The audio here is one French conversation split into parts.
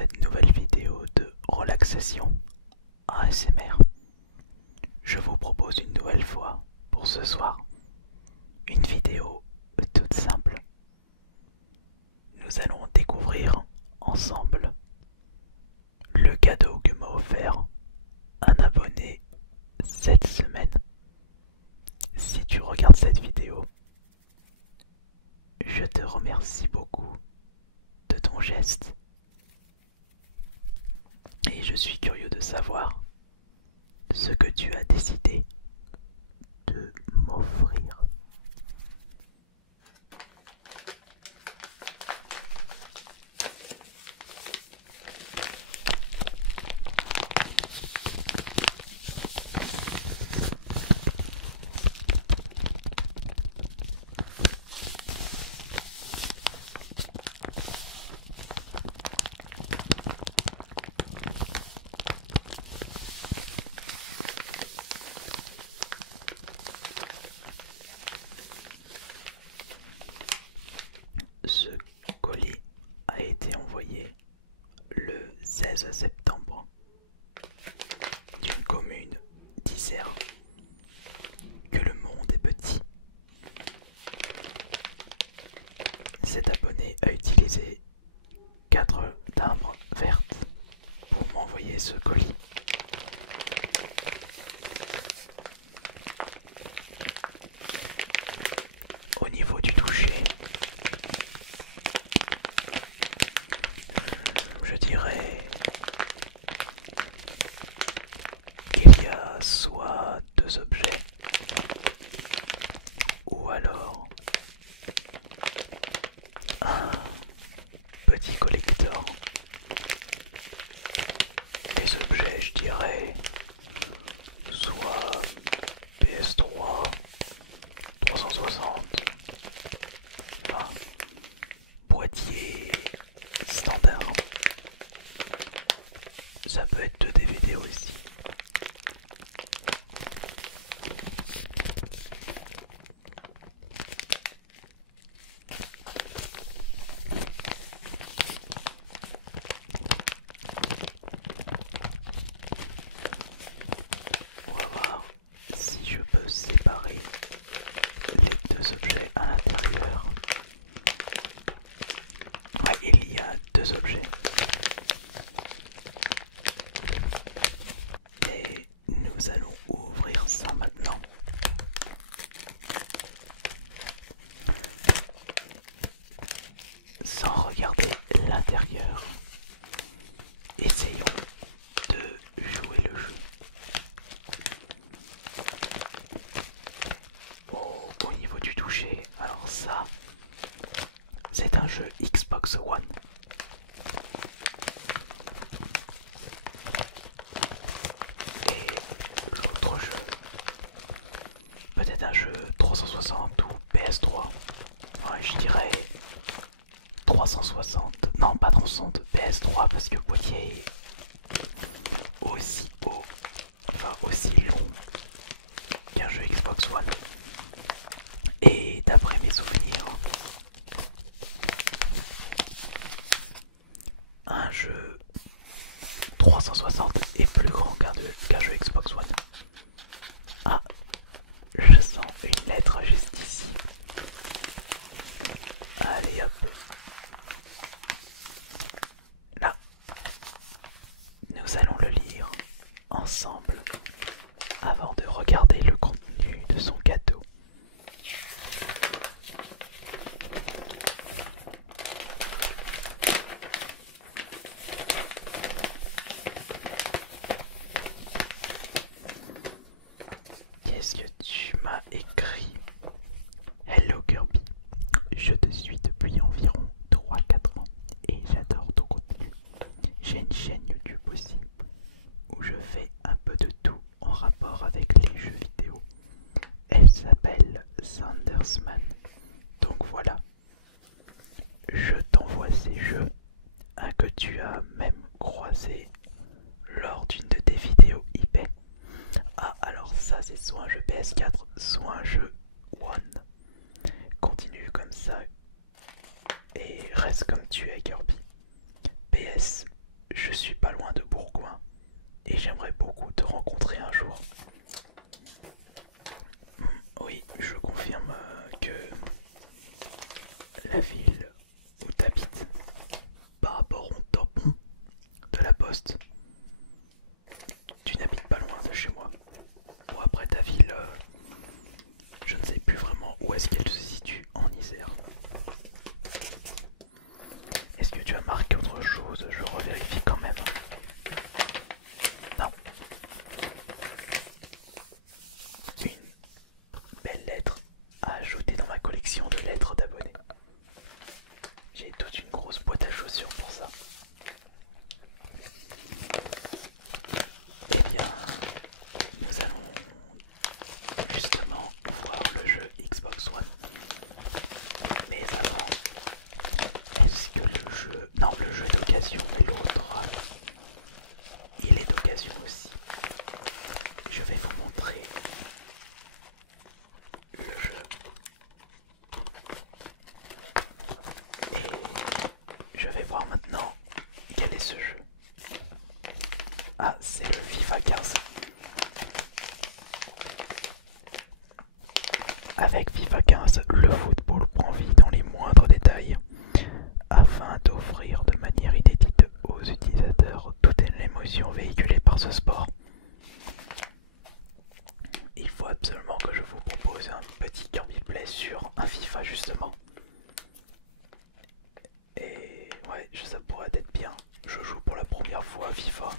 cette nouvelle vidéo de relaxation ASMR. Je vous propose une nouvelle fois pour ce soir une vidéo toute simple. Nous allons découvrir ensemble le cadeau que m'a offert un abonné cette semaine. Si tu regardes cette vidéo, je te remercie beaucoup de ton geste et je suis curieux de savoir ce que tu as décidé de m'offrir. Ce colis a été envoyé le 16 septembre d'une commune d'Isère. Que le monde est petit. Cet abonné a utilisé 4 timbres vertes pour m'envoyer ce colis. Au niveau du toucher, je dirais qu'il y a soit deux objets ou alors un petit collector. Les objets, je dirais, soit PS3, 360, enfin, boîtier standard. Ça peut être 2 DVD aussi. On va voir si je peux séparer les 2 objets à l'intérieur. Ouais, il y a 2 objets. Et nous allons ouvrir ça maintenant. Sans regarder l'intérieur, essayons de jouer le jeu. Au niveau du toucher, alors ça, c'est un jeu Xbox One. Et l'autre jeu, peut-être un jeu 360 ou PS3. Ouais, je dirais 360. Non, pas 360, PS3 parce que le boîtier est aussi haut, enfin aussi long qu'un jeu Xbox One. Et d'après mes souvenirs, un jeu 360 est plus grand qu'un jeu Xbox One. Ah, je sens une lettre juste ici. Allez hop. Là, nous allons le lire ensemble avant de regarder le contenu de son gâteau. Qu'est-ce que tu m'as écrit? Hello Kirby, je te suis depuis environ 3-4 ans et j'adore ton contenu. J'ai une chaîne YouTube aussi où je fais un peu de tout en rapport avec les jeux vidéo. Elle s'appelle Sandersman. Donc voilà, je t'envoie ces jeux que tu as même croisé lors d'une de tes vidéos eBay. Ah, alors ça c'est soit un jeu PS4, soit un jeu One. Continue comme ça et reste comme tu es Kirby. PS, je suis pas loin de Bourgoin et j'aimerais beaucoup te rencontrer un jour. Oui, je confirme que la ville où t'habites, par rapport au tampon de la poste, tu n'habites pas loin de chez moi. Bon, après ta ville, je ne sais plus vraiment où est-ce qu'elle se situe en Isère. Est-ce que tu as marqué autre chose? Je revérifie quand même. Non. Une belle lettre à ajouter dans ma collection de lettres d'abonnés. J'ai toute une grosse boîte à chaussures pour ça. Eh bien, nous allons justement voir le jeu Xbox One. Mais avant, est-ce que le jeu... Non, le jeu d'occasion et l'autre, il est d'occasion aussi. Je vais vous montrer le jeu. Et je vais voir maintenant quel est ce jeu. Ah, c'est le FIFA 15. Avec FIFA 15, le football prend vie dans les moindres détails. Afin d'offrir de manière inédite aux utilisateurs toute l'émotion véhiculée par ce sport, il faut absolument que je vous propose un petit gameplay sur un FIFA justement. Et ouais, ça pourrait être bien. Je joue pour la première fois à FIFA.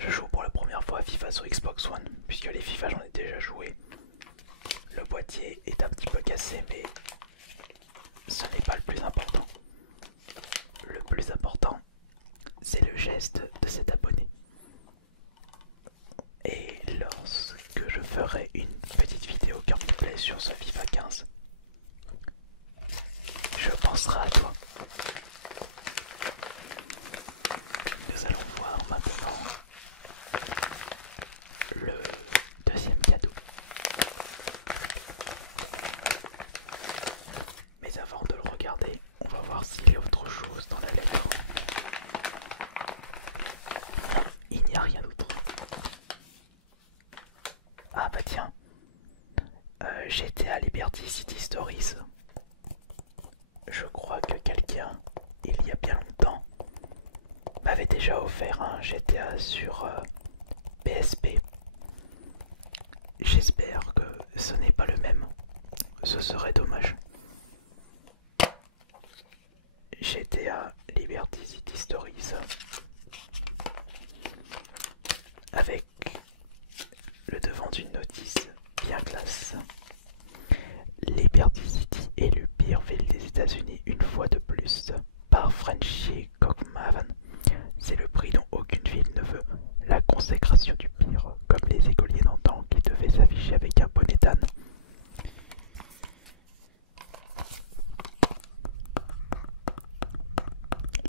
Je joue pour la première fois à FIFA sur Xbox One, puisque les FIFA j'en ai déjà joué. Le boîtier est un petit peu cassé, mais ce n'est pas le plus important. Le plus important, c'est le geste de cet abonné. Et lorsque je ferai une petite vidéo gameplay sur ce FIFA 15, je penserai à toi. Nous allons voir maintenant le deuxième cadeau. Mais avant de le regarder, on va voir s'il y a autre chose dans la lettre. Il n'y a rien d'autre. Ah bah tiens, j'étais à Liberty City Stories. Je crois que quelqu'un, il y a bien longtemps, m'avait déjà offert un GTA sur PSP. J'espère que ce n'est pas le même. Ce serait dommage. GTA Liberty City Stories. Avec le devant d'une notice bien classe. Liberty City est le pire ville des États-Unis une fois de plus, par Frenchy Cockmavan. C'est le prix dont aucune ville ne veut, la consécration du pire, comme les écoliers d'antan qui devaient s'afficher avec un bonnet d'âne.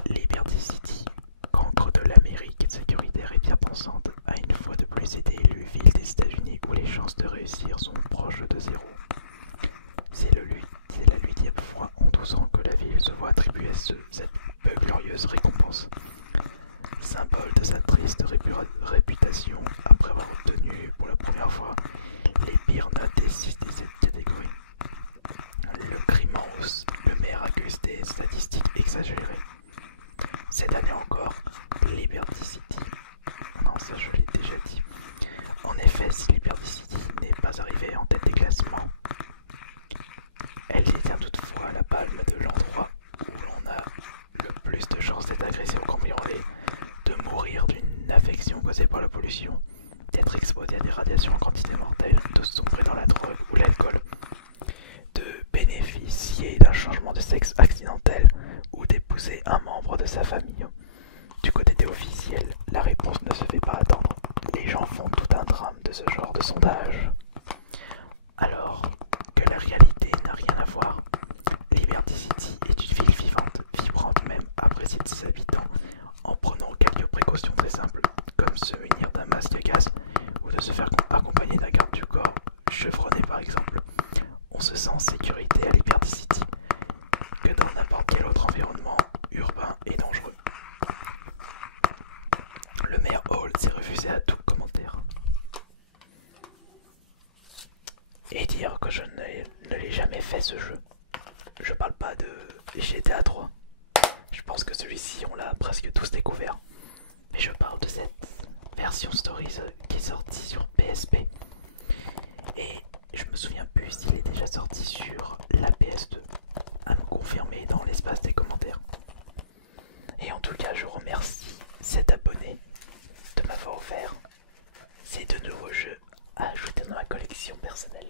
Liberty City, cancre de l'Amérique sécuritaire et bien pensante, a une fois de plus été élue ville des États-Unis où les chances de réussir sont proches de zéro. C'est la 8e fois en 12 ans que la ville se voit attribuer cette peu glorieuse récompense. Symbole de sa triste réputation après avoir obtenu pour la première fois les pires notes des 6 de cette catégorie. Le crime en hausse, le maire accuse des statistiques exagérées. Cette année encore, Liberty City. Non, ça je l'ai déjà dit. En effet, si Liberty City n'est pas arrivée en tête des classements, elle détient toutefois la palme de l'endroit où l'on a le plus de chances d'être agressé ou cambriolé, de mourir d'une affection causée par la pollution, d'être exposé à des radiations en quantité mortelle, de sombrer dans la drogue ou l'alcool, de bénéficier d'un changement de sexe accidentel ou d'épouser un membre de sa famille. Du côté des officiels, la réponse ne se fait pas attendre. Les gens font tout un drame de ce genre de sondage. Alors que la réalité n'a rien à voir, Liberty City est une ville vivante, vibrante même, appréciée de ses habitants, en prenant quelques précautions très simples, comme se munir d'un masque à gaz ou de se faire accompagner d'un garde du corps chevronné par exemple. On se sent en sécurité à Liberty City que dans n'importe quel autre environnement urbain et dangereux. et dire que je ne l'ai jamais fait ce jeu. Je parle pas de GTA 3. Je pense que celui-ci on l'a presque tous découvert. Mais je parle de cette version Stories qui est sortie sur PSP. Et je me souviens plus s'il est déjà sorti sur la PS2. À me confirmer dans l'espace des commentaires. Et en tout cas, je remercie cet abonné de m'avoir offert ces deux nouveaux jeux à ajouter dans ma collection personnelle.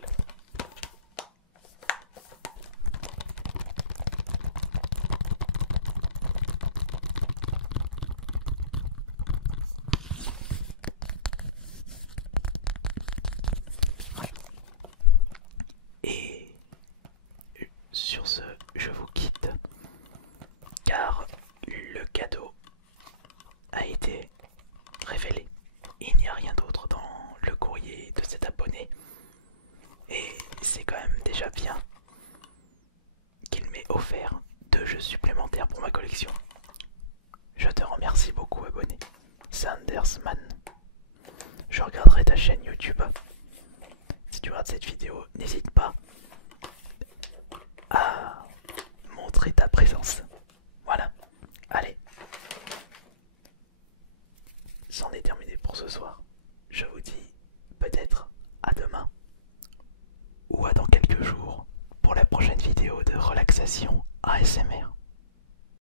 Et sur ce, je vous quitte car le cadeau a été révélé. Il n'y a rien d'autre dans le courrier de cet abonné et c'est quand même déjà bien qu'il m'ait offert 2 jeux supplémentaires pour ma collection. Je te remercie beaucoup, abonné. Sandersman. Je regarderai ta chaîne YouTube. Si tu regardes cette vidéo, n'hésite pas à montrer ta présence. Voilà. Allez. C'en est terminé pour ce soir. Je vous dis peut-être à demain ou à dans quelques jours pour la prochaine vidéo de relaxation ASMR.